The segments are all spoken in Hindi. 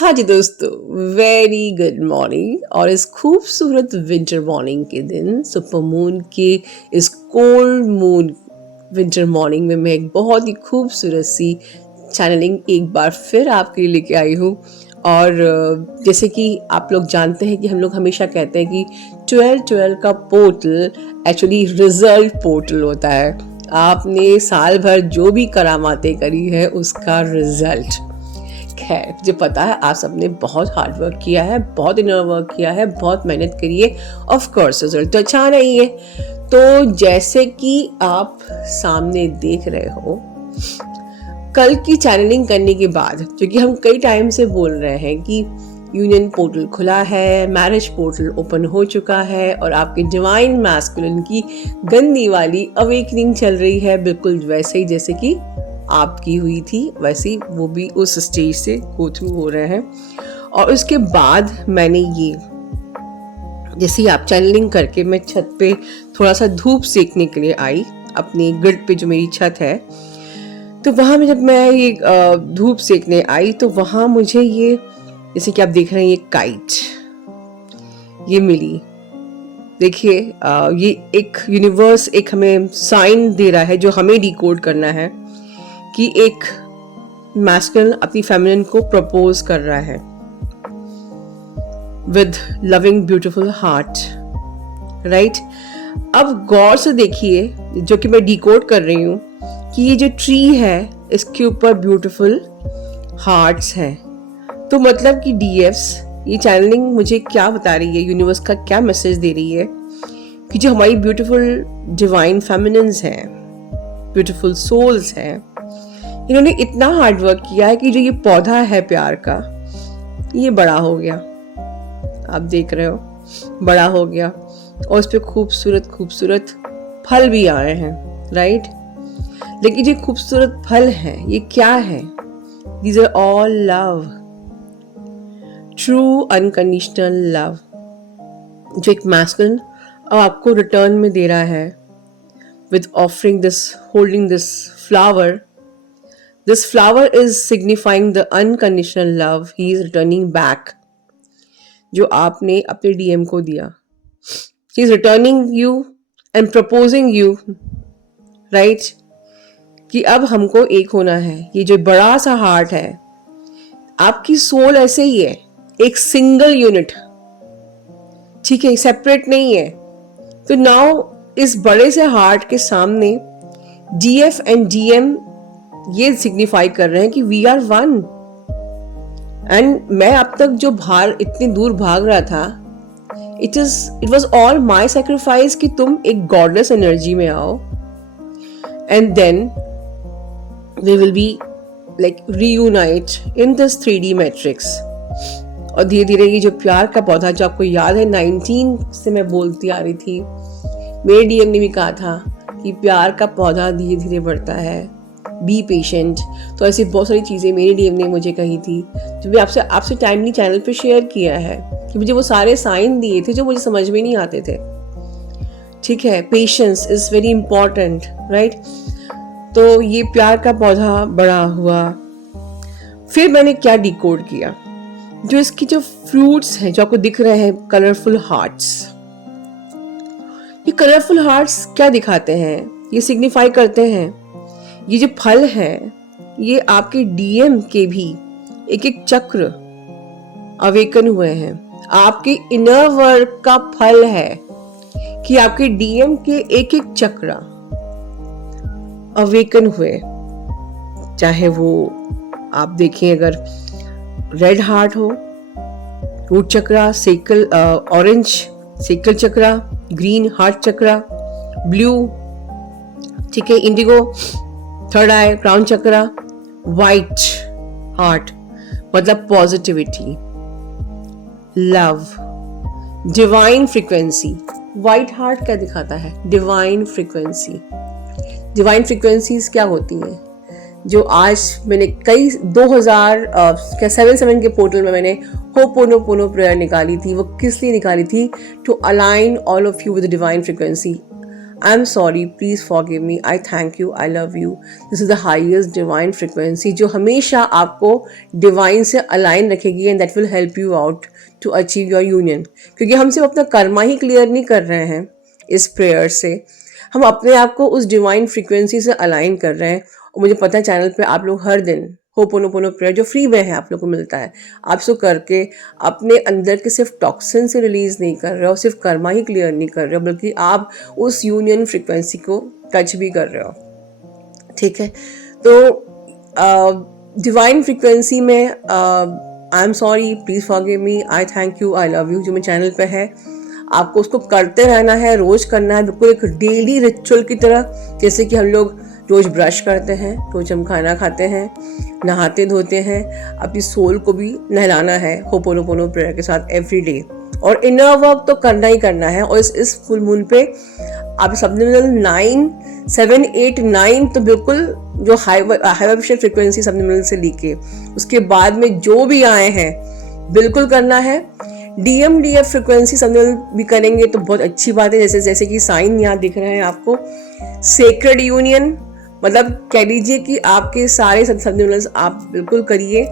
हाँ जी दोस्तों, वेरी गुड मॉर्निंग। और इस खूबसूरत विंटर मॉर्निंग के दिन, सुपर मून के इस कोल्ड मून विंटर मॉर्निंग में मैं एक बहुत ही खूबसूरत सी चैनलिंग एक बार फिर आपके लिए लेके आई हूँ। और जैसे कि आप लोग जानते हैं कि हम लोग हमेशा कहते हैं कि 12-12 का पोर्टल एक्चुअली रिजल्ट पोर्टल होता है। आपने साल भर जो भी करामातें करी है उसका रिजल्ट। खैर, मुझे पता है आप सबने बहुत हार्ड वर्क किया है, बहुत इनर वर्क किया है, बहुत मेहनत करी है। ऑफ कोर्स रिजल्ट तो अच्छा नहीं है। तो जैसे कि आप सामने देख रहे हो, कल की चैनलिंग करने के बाद, क्योंकि हम कई टाइम से बोल रहे हैं कि यूनियन पोर्टल खुला है, मैरिज पोर्टल ओपन हो चुका है और आपके डिवाइन मैस्कुलिन की गंदी वाली अवेकनिंग चल रही है, बिल्कुल वैसे ही जैसे कि आपकी हुई थी, वैसे ही वो भी उस स्टेज से गो थ्रू हो रहे हैं। और उसके बाद मैंने ये, जैसे ही आप चैनलिंग करके मैं छत पे थोड़ा सा धूप सेकने के लिए आई, अपनी ग्रिड पे जो मेरी छत है, तो वहाँ में जब मैं ये धूप सेकने आई तो वहाँ मुझे ये, जैसे कि आप देख रहे हैं, ये काइट ये मिली। देखिए, ये एक यूनिवर्स एक हमें साइन दे रहा है जो हमें डिकोड करना है कि एक मैस्कुलिन अपनी फेमिनिन को प्रपोज कर रहा है with loving beautiful heart, right. अब गौर से देखिए, जो कि मैं डिकोड कर रही हूँ, कि ये जो ट्री है इसके ऊपर ब्यूटीफुल हार्ट्स हैं। तो मतलब कि डीएफ्स, ये चैनलिंग मुझे क्या बता रही है, यूनिवर्स का क्या मैसेज दे रही है कि जो हमारी ब्यूटीफुल डिवाइन फेमिनिन्स हैं, ब्यूटीफुल सोल्स हैं, इन्होंने इतना हार्ड वर्क किया है कि जो ये पौधा है प्यार का, ये बड़ा हो गया। आप देख रहे हो, बड़ा हो गया और उस पर खूबसूरत खूबसूरत फल भी आए हैं, राइट। लेकिन ये खूबसूरत फल हैं, ये क्या है? These are all love, true unconditional love, जो एक मैस्कुलिन अब आपको रिटर्न में दे रहा है with offering this, holding this flower. This flower is signifying the unconditional love he is returning back, जो आपने अपने डीएम को दिया. He is returning you and proposing you, right? कि अब हमको एक होना है. ये जो बड़ा सा हार्ट है, आपकी सोल ऐसे ही है, एक सिंगल यूनिट, ठीक है, सेपरेट नहीं है. तो नाउ इस बड़े से हार्ट के सामने डीएफ एंड डीएम ये सिग्निफाई कर रहे हैं कि वी आर वन. एंड मैं अब तक जो इतनी दूर भाग रहा था, it was all my sacrifice कि तुम एक गॉडलेस एनर्जी में आओ and then we will be like reunite in this 3D matrix. और धीरे धीरे ये जो प्यार का पौधा, जो आपको याद है 19 से मैं बोलती आ रही थी, मेरे डीएम ने भी कहा था कि प्यार का पौधा धीरे धीरे बढ़ता है, बी पेशेंट. तो ऐसी बहुत सारी चीज़ें मेरे डीएम ने मुझे कही थी, जो भी आपसे टाइमली चैनल पे शेयर किया है, कि मुझे वो सारे साइन दिए थे जो मुझे समझ में नहीं आते थे. ठीक है, patience is very important, right. तो ये प्यार का पौधा बड़ा हुआ. फिर मैंने क्या डिकोड किया, जो इसकी जो फ्रूट्स हैं, जो आपको दिख रहे हैं, कलरफुल हार्ट्स. ये कलरफुल हार्ट्स क्या दिखाते हैं? ये सिग्निफाई करते हैं, ये जो फल हैं, ये आपके डीएम के भी एक एक चक्र अवेकन हुए हैं. आपके इनर वर्क का फल है कि आपके डीएम के एक एक चक्र अवेकन हुए. चाहे वो आप देखें, अगर रेड हार्ट हो, रूट चक्रा, सेकल ऑरेंज सेकल चक्रा, ग्रीन हार्ट चक्रा, ब्लू, ठीक है, इंडिगो थर्ड आई क्राउन चक्रा, वाइट हार्ट मतलब positivity, love, divine frequency. White heart क्या दिखाता है? Divine frequency. डिवाइन फ्रीक्वेंसीज क्या होती हैं? जो आज मैंने कई 2007 के पोर्टल में मैंने होपोनोपोनो प्रेयर निकाली थी. वो किस लिए निकाली थी? To align all of you with divine frequency. I am sorry, please forgive me, I thank you, I love you. This is the highest divine frequency जो हमेशा आपको डिवाइन से अलाइन रखेगी and that will help you out to achieve your union. क्योंकि हम सिर्फ अपना कर्मा ही क्लियर नहीं कर रहे हैं इस प्रेयर से, हम अपने आप को उस डिवाइन फ्रिक्वेंसी से अलाइन कर रहे हैं। और मुझे पता है चैनल पे आप लोग हर दिन होपोनोपोनो प्रेयर जो फ्री में है आप लोग को मिलता है, आप इसको करके अपने अंदर के सिर्फ टॉक्सिन से रिलीज नहीं कर रहे हो, सिर्फ कर्मा ही क्लियर नहीं कर रहे हो, बल्कि आप उस यूनियन फ्रिक्वेंसी को टच भी कर रहे हो। ठीक है, तो डिवाइन फ्रिक्वेंसी में आई am sorry, please forgive me, I thank you, I love you जो मेरे चैनल पे है, आपको उसको करते रहना है, रोज़ करना है, बिल्कुल एक डेली रिचुअल की तरह। जैसे कि हम लोग रोज़ ब्रश करते हैं, रोज़ हम खाना खाते हैं, नहाते धोते हैं, अपनी सोल को भी नहलाना है होपोनोपोनो प्रेयर के साथ एवरी डे। और इनर वर्क तो करना ही करना है। और इस फुल मून पे आप सबलिमिनल 9, 7, 8, 9 तो बिल्कुल जो हाई वाइब्रेशन फ्रिक्वेंसी सबलिमिनल से लेके उसके बाद में जो भी आए हैं बिल्कुल करना है। DMDF फ्रिक्वेंसी सबलिमिनल भी करेंगे तो बहुत अच्छी बात है। जैसे कि साइन यहाँ दिख रहे हैं आपको, सेक्रेड यूनियन, मतलब कह लीजिए कि आपके सारे सबलिमिनल्स आप बिल्कुल करिए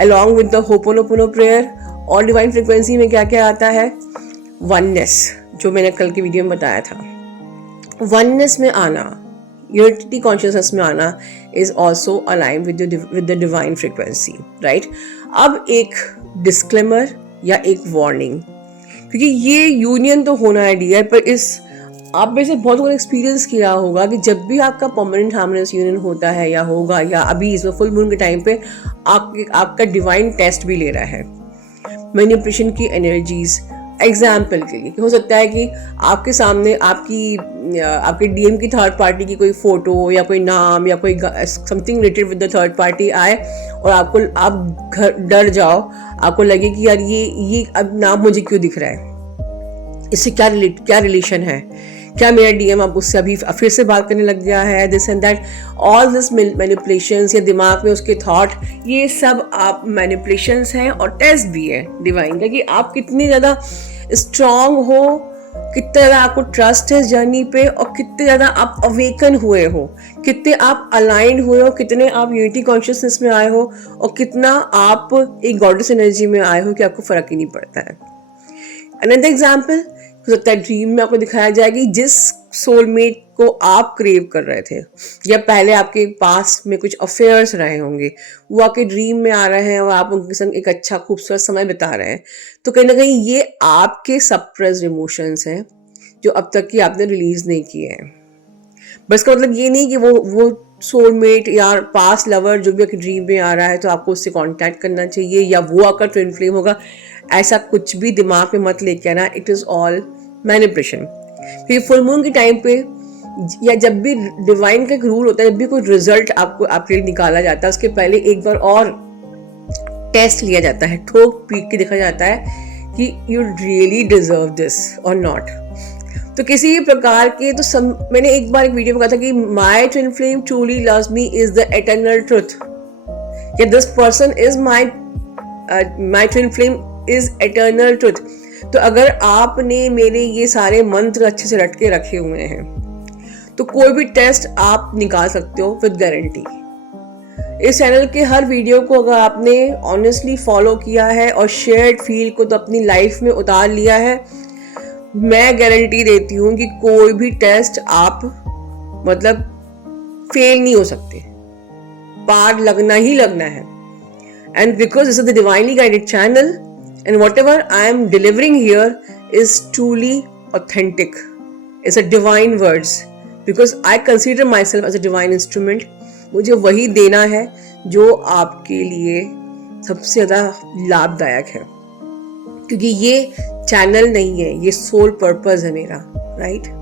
along with the ho'oponopono prayer. और डिवाइन फ्रिक्वेंसी में क्या क्या आता है, वननेस, जो मैंने कल की वीडियो में बताया था, वननेस में आना, यूनिटी कॉन्शियसनेस में आना is also align with the divine frequency, right. अब एक डिस्क्लेमर या एक वार्निंग, क्योंकि ये यूनियन तो होना है डियर, पर इस आप में से बहुत लोगों ने एक्सपीरियंस किया होगा कि जब भी आपका परमानेंट हार्मोनियस यूनियन होता है या होगा, या अभी इस फुल मून के टाइम पे आपका डिवाइन टेस्ट भी ले रहा है मैनिपुलेशन की एनर्जीज। एग्जाम्पल के लिए हो सकता है कि आपके सामने आपके डीएम की थर्ड पार्टी की कोई फोटो या कोई नाम या कोई something related with the third party आए और आप डर जाओ, आपको लगे कि यार ये अब नाम मुझे क्यों दिख रहा है, इससे क्या रिलेशन है, क्या मेरा डीएम अब उससे अभी फिर से बात करने लग गया है, this and that, all this manipulations या दिमाग में उसके थॉट, ये सब आप मैनिपुलेशंस हैं और टेस्ट भी है डिवाइन का कि आप कितने ज़्यादा स्ट्रांग हो, कितना ज़्यादा आपको ट्रस्ट है इस जर्नी पे, और कितने ज़्यादा आप अवेकन हुए हो, कितने आप अलाइंड हुए हो, कितने आप यूनिटी कॉन्शियसनेस में आए हो, और कितना आप एक गॉडेस एनर्जी में आए हो कि आपको फ़र्क ही नहीं पड़ता है। अनदर एग्जाम्पल हो सकता है ड्रीम में आपको दिखाया जाएगी जिस सोलमेट को आप क्रेव कर रहे थे, या पहले आपके पास में कुछ अफेयर्स रहे होंगे, वो आपके ड्रीम में आ रहे हैं और आप उनके संग एक अच्छा खूबसूरत समय बिता रहे हैं। तो कहीं ना कहीं ये आपके सप्रेस्ड इमोशंस हैं जो अब तक की आपने रिलीज नहीं किए हैं। बस का मतलब ये नहीं कि वो सोलमेट या पास्ट लवर जो भी आपके ड्रीम में आ रहा है तो आपको उससे कांटेक्ट करना चाहिए, या वो आपका ट्विन फ्लेम होगा, ऐसा कुछ भी दिमाग में मत लेके आना। It is all manipulation. क्योंकि फुल मून के टाइम पे या जब भी डिवाइन का एक रूल होता है, जब भी कोई रिजल्ट आपके लिए निकाला जाता है, उसके पहले एक बार और टेस्ट लिया जाता है, ठोक पीट के देखा जाता है कि यू रियली डिजर्व दिस और नॉट। तो किसी भी प्रकार के मैंने एक बार एक वीडियो में कहा था कि my twin flame truly loves me is the eternal truth, या this person is my twin flame is eternal truth. तो अगर आपने मेरे ये सारे मंत्र अच्छे से रट के रखे हुए हैं तो कोई भी टेस्ट आप निकाल सकते हो विद गारंटी। इस चैनल के हर वीडियो को अगर आपने ऑनेस्टली फॉलो किया है और शेयर्ड फील को तो अपनी लाइफ में उतार लिया है, मैं गारंटी देती हूँ कि कोई भी टेस्ट आप मतलब फेल नहीं हो सकते, पार लगना ही लगना है। And because this is the divinely guided channel and whatever I am delivering here is truly authentic. It's a divine words because I consider myself as a divine instrument. मुझे वही देना है जो आपके लिए सबसे ज़्यादा लाभदायक है, क्योंकि ये चैनल नहीं है, ये सोल पर्पस है मेरा, राइट।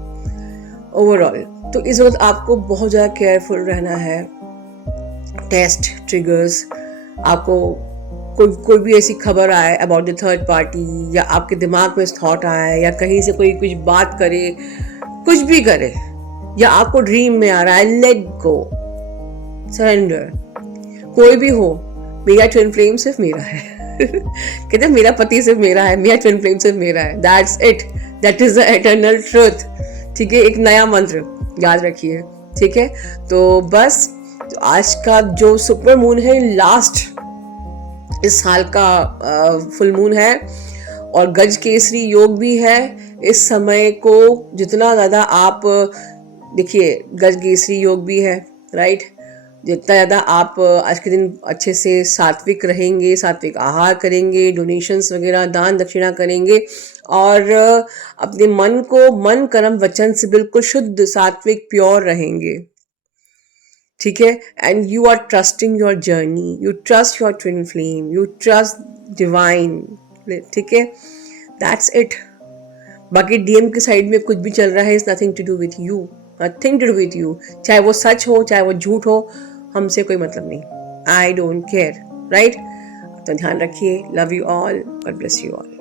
ओवरऑल तो इस वक्त आपको बहुत ज़्यादा केयरफुल रहना है। टेस्ट ट्रिगर्स, आपको कोई भी ऐसी खबर आए अबाउट द थर्ड पार्टी, या आपके दिमाग में थॉट आए, या कहीं से कोई कुछ बात करे, कुछ भी करे, या आपको ड्रीम में आ रहा है, लेट गो, सरेंडर। कोई भी हो, मेरा ट्विन फ्लेम सिर्फ मेरा है। कहते मेरा पति सिर्फ मेरा है, मेरा ट्विन फ्लेम सिर्फ मेरा है, that's it, that is the eternal truth. ठीक है, एक नया मंत्र याद रखिए, ठीक है। तो बस तो आज का जो सुपर मून है, लास्ट इस साल का फुल मून है, और गज केसरी योग भी है। इस समय को जितना ज़्यादा आप देखिए, गज केसरी योग भी है, राइट। जितना ज़्यादा आप आज के दिन अच्छे से सात्विक रहेंगे, सात्विक आहार करेंगे, डोनेशंस वगैरह दान दक्षिणा करेंगे, और अपने मन को मन कर्म वचन से बिल्कुल शुद्ध सात्विक प्योर रहेंगे, ठीक है। And you are trusting your journey, you trust your twin flame, you trust divine, ठीक है। That's it. बाकी डीएम की साइड में कुछ भी चल रहा है, is nothing to do with you, nothing to do with you. चाहे वो सच हो चाहे वो झूठ हो, हमसे कोई मतलब नहीं। I don't care, right. तो ध्यान रखिए। Love you all, God bless you all.